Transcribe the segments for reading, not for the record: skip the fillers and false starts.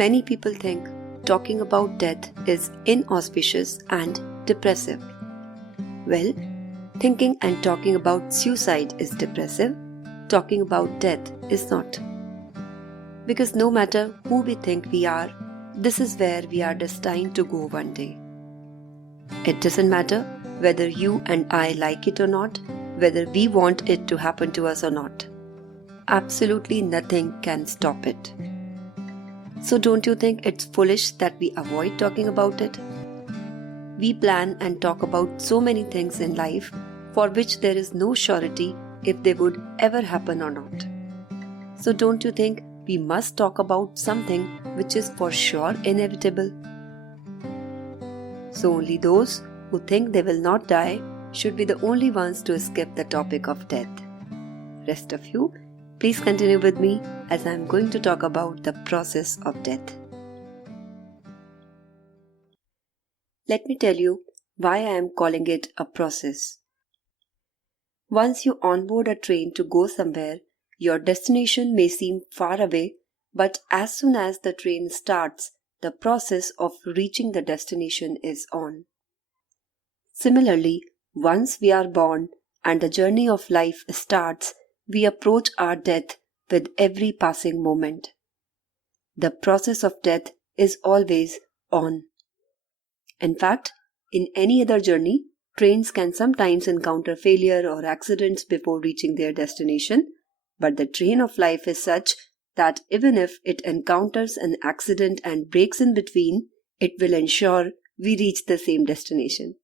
Many people think talking about death is inauspicious and depressive. Well, thinking and talking about suicide is depressive, talking about death is not. Because no matter who we think we are, this is where we are destined to go one day. It doesn't matter whether you and I like it or not, whether we want it to happen to us or not. Absolutely nothing can stop it. So don't you think it's foolish that we avoid talking about it? We plan and talk about so many things in life for which there is no surety if they would ever happen or not. So don't you think we must talk about something which is for sure inevitable? So only those who think they will not die should be the only ones to escape the topic of death. Rest of you, please continue with me as I am going to talk about the process of death. Let me tell you why I am calling it a process. Once you onboard a train to go somewhere, your destination may seem far away, but as soon as the train starts, the process of reaching the destination is on. Similarly, once we are born and the journey of life starts, we approach our death with every passing moment. The process of death is always on. In fact, in any other journey, trains can sometimes encounter failure or accidents before reaching their destination, but the train of life is such that even if it encounters an accident and breaks in between, it will ensure we reach the same destination.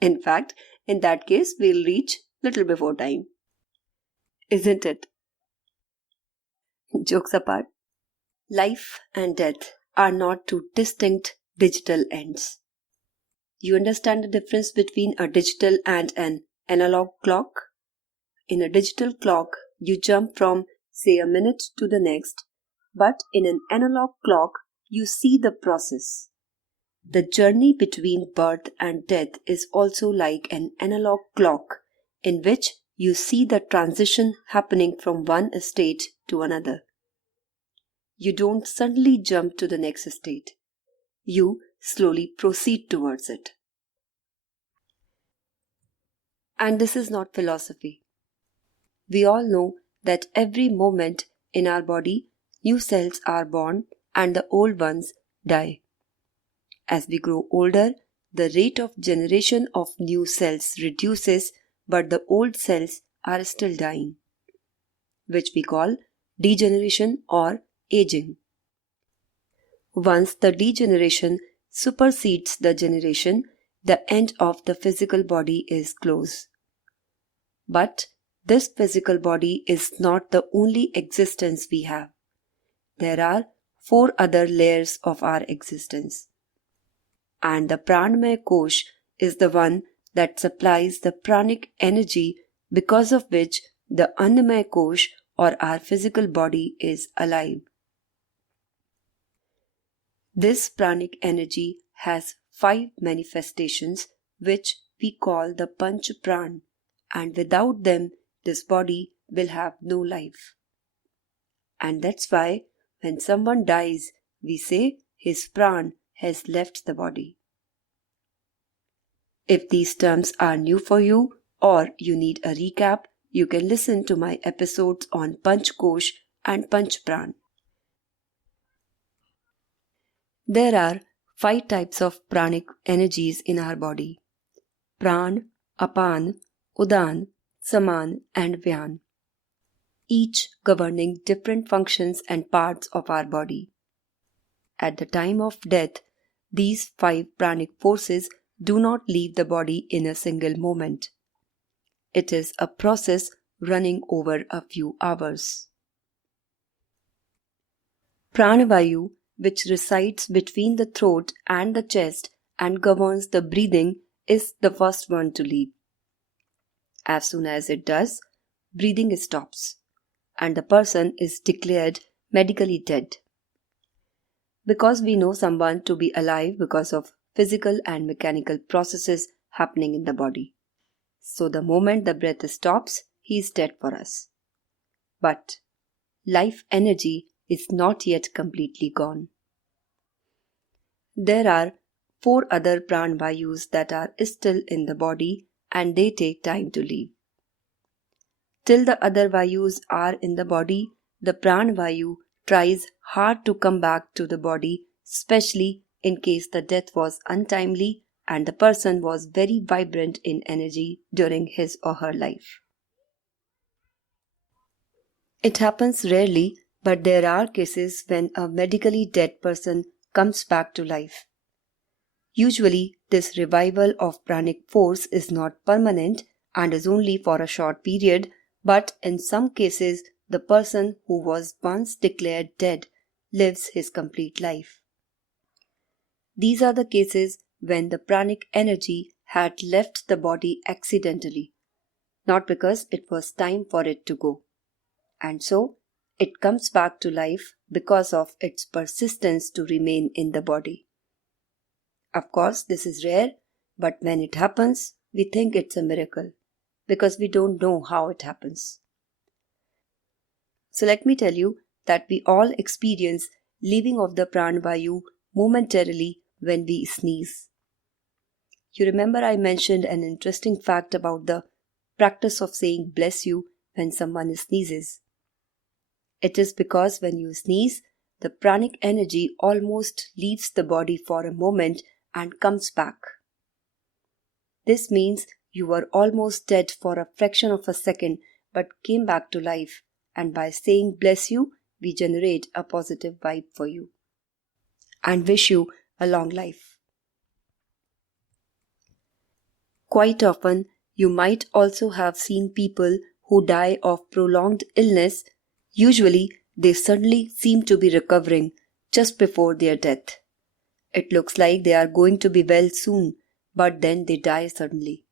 In fact, in that case, we'll reach little before time. Isn't it? Jokes apart, life and death are not two distinct digital ends. You understand the difference between a digital and an analog clock? In a digital clock, you jump from, say, a minute to the next, but in an analog clock, you see the process. The journey between birth and death is also like an analog clock in which you see the transition happening from one state to another. You don't suddenly jump to the next state. You slowly proceed towards it. And this is not philosophy. We all know that every moment in our body, new cells are born and the old ones die. As we grow older, the rate of generation of new cells reduces, but the old cells are still dying, which we call degeneration or aging. Once the degeneration supersedes the generation, the end of the physical body is close. But this physical body is not the only existence we have. There are 4 other layers of our existence. And the pranamaya kosh is the one that supplies the pranic energy because of which the annamaya kosh or our physical body is alive. This pranic energy has 5 manifestations which we call the panch pran, and without them this body will have no life. And that's why when someone dies, we say his pran has left the body. If these terms are new for you or you need a recap, you can listen to my episodes on Panch Kosh and Panch Pran. There are 5 types of pranic energies in our body: Pran, Apan, Udan, Saman and Vyan, each governing different functions and parts of our body. At the time of death, these 5 pranic forces do not leave the body in a single moment. It is a process running over a few hours. Pranavayu, which resides between the throat and the chest and governs the breathing, is the first one to leave. As soon as it does, breathing stops, and the person is declared medically dead. Because we know someone to be alive because of physical and mechanical processes happening in the body. So the moment the breath stops, he is dead for us. But life energy is not yet completely gone. There are 4 other pranavayus that are still in the body and they take time to leave. Till the other vayus are in the body, the pranavayu tries hard to come back to the body, especially in case the death was untimely and the person was very vibrant in energy during his or her life. It happens rarely, but there are cases when a medically dead person comes back to life. Usually, this revival of pranic force is not permanent and is only for a short period, but in some cases, the person who was once declared dead lives his complete life. These are the cases when the pranic energy had left the body accidentally, not because it was time for it to go. And so, it comes back to life because of its persistence to remain in the body. Of course, this is rare, but when it happens, we think it's a miracle because we don't know how it happens. So let me tell you that we all experience leaving of the pranavayu momentarily when we sneeze. You remember I mentioned an interesting fact about the practice of saying bless you when someone sneezes. It is because when you sneeze, the pranic energy almost leaves the body for a moment and comes back. This means you were almost dead for a fraction of a second but came back to life, and by saying bless you, we generate a positive vibe for you and wish you a long life. Quite often, you might also have seen people who die of prolonged illness. Usually, they suddenly seem to be recovering just before their death. It looks like they are going to be well soon, but then they die suddenly.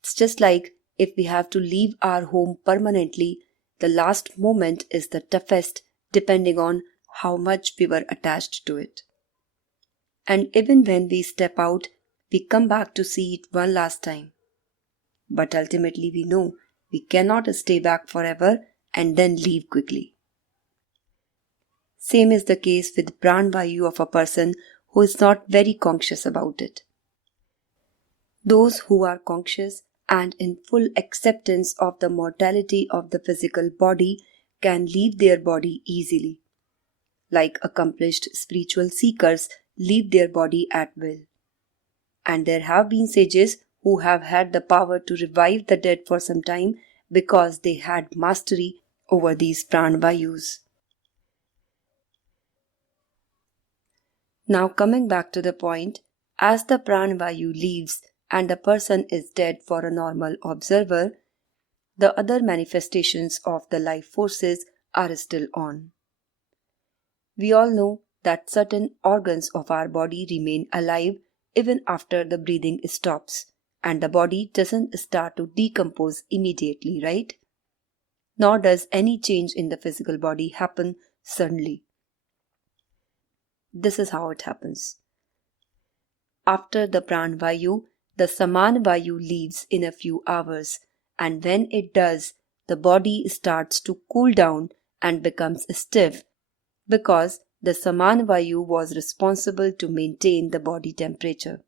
It's just like if we have to leave our home permanently, the last moment is the toughest depending on how much we were attached to it. And even when we step out, we come back to see it one last time. But ultimately we know we cannot stay back forever and then leave quickly. Same is the case with pranavayu of a person who is not very conscious about it. Those who are conscious and in full acceptance of the mortality of the physical body can leave their body easily. Like accomplished spiritual seekers leave their body at will. And there have been sages who have had the power to revive the dead for some time because they had mastery over these pranavayus. Now coming back to the point, as the pranavayu leaves and the person is dead for a normal observer, the other manifestations of the life forces are still on. We all know that certain organs of our body remain alive even after the breathing stops, and the body doesn't start to decompose immediately, right? Nor does any change in the physical body happen suddenly. This is how it happens. After the pranavayu, the samanvayu leaves in a few hours, and when it does, the body starts to cool down and becomes stiff because the samanvayu was responsible to maintain the body temperature.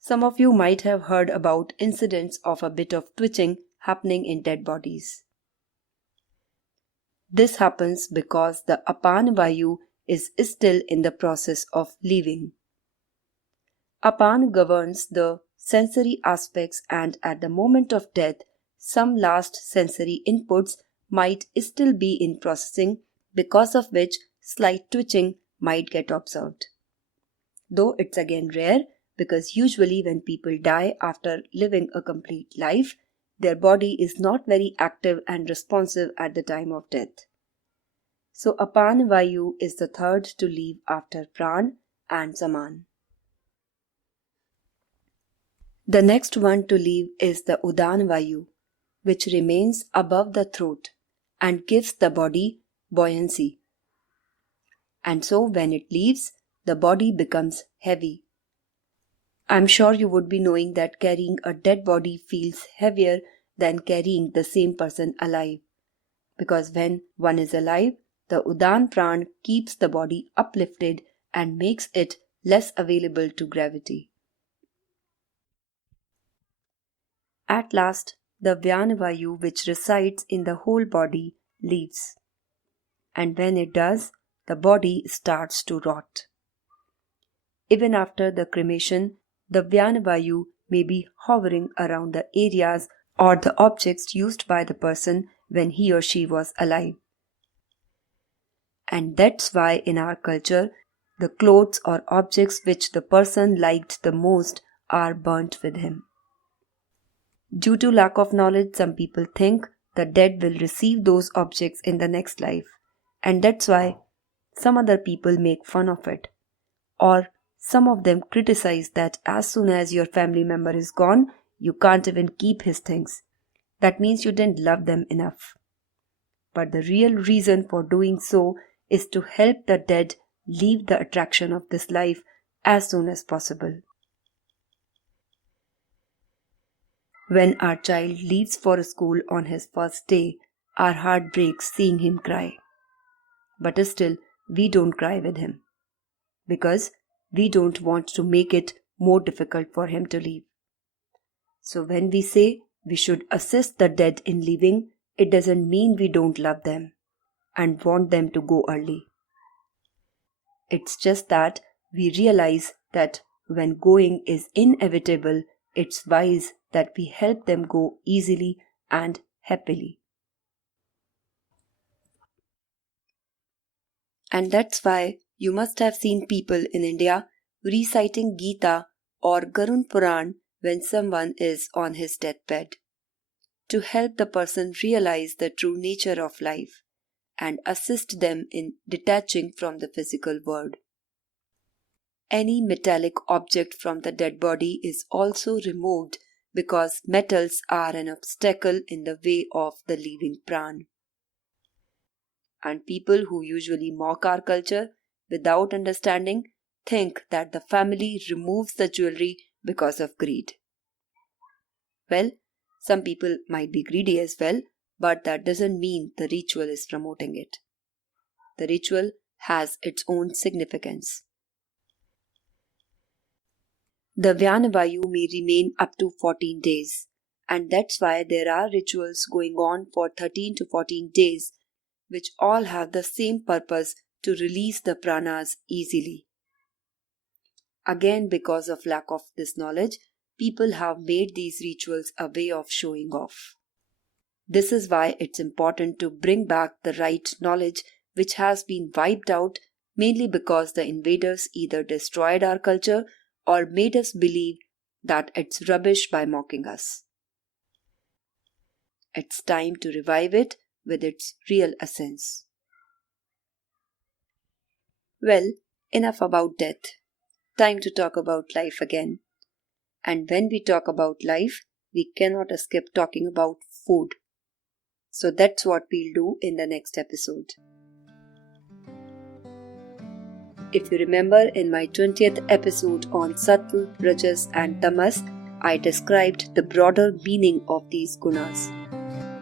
Some of you might have heard about incidents of a bit of twitching happening in dead bodies. This happens because the apanvayu is still in the process of leaving. Apan governs the sensory aspects, and at the moment of death, some last sensory inputs might still be in processing, because of which slight twitching might get observed. Though it's again rare, because usually when people die after living a complete life, their body is not very active and responsive at the time of death. So Apan Vayu is the third to leave after Pran and Saman. The next one to leave is the Udan Vayu, which remains above the throat and gives the body buoyancy. And so when it leaves, the body becomes heavy. I'm sure you would be knowing that carrying a dead body feels heavier than carrying the same person alive. Because when one is alive, The Udan Pran keeps the body uplifted and makes it less available to gravity. At last, the Vyanavayu, which resides in the whole body, leaves. And when it does, the body starts to rot. Even after the cremation, the Vyanavayu may be hovering around the areas or the objects used by the person when he or she was alive. And that's why in our culture, the clothes or objects which the person liked the most are burnt with him. Due to lack of knowledge, some people think the dead will receive those objects in the next life, and that's why some other people make fun of it. Or some of them criticize that as soon as your family member is gone, you can't even keep his things. That means you didn't love them enough. But the real reason for doing so is to help the dead leave the attraction of this life as soon as possible. When our child leaves for school on his first day, our heart breaks seeing him cry. But still, we don't cry with him, because we don't want to make it more difficult for him to leave. So when we say we should assist the dead in leaving, it doesn't mean we don't love them and want them to go early. It's just that we realize that when going is inevitable, it's wise that we help them go easily and happily. And that's why you must have seen people in India reciting Gita or Garun Puran when someone is on his deathbed, to help the person realize the true nature of life and assist them in detaching from the physical world. Any metallic object from the dead body is also removed because metals are an obstacle in the way of the living pran. And people who usually mock our culture without understanding think that the family removes the jewelry because of greed. Well, some people might be greedy as well, but that doesn't mean the ritual is promoting it. The ritual has its own significance. The Vyanavayu may remain up to 14 days, and that's why there are rituals going on for 13 to 14 days, which all have the same purpose, to release the pranas easily. Again, because of lack of this knowledge, people have made these rituals a way of showing off. This is why it's important to bring back the right knowledge which has been wiped out, mainly because the invaders either destroyed our culture or made us believe that it's rubbish by mocking us. It's time to revive it with its real essence. Well, enough about death. Time to talk about life again. And when we talk about life, we cannot escape talking about food. So that's what we'll do in the next episode. If you remember, in my 20th episode on Sattva, Rajas and Tamas, I described the broader meaning of these gunas.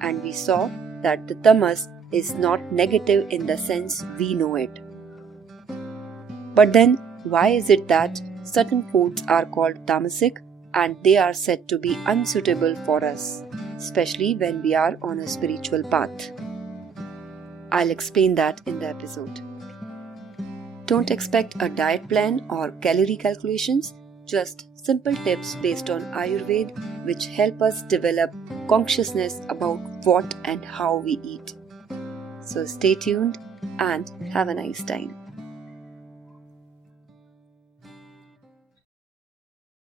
And we saw that the Tamas is not negative in the sense we know it. But then, why is it that certain foods are called tamasic and they are said to be unsuitable for us, especially when we are on a spiritual path? I'll explain that in the episode. Don't expect a diet plan or calorie calculations, just simple tips based on Ayurveda which help us develop consciousness about what and how we eat. So stay tuned and have a nice time.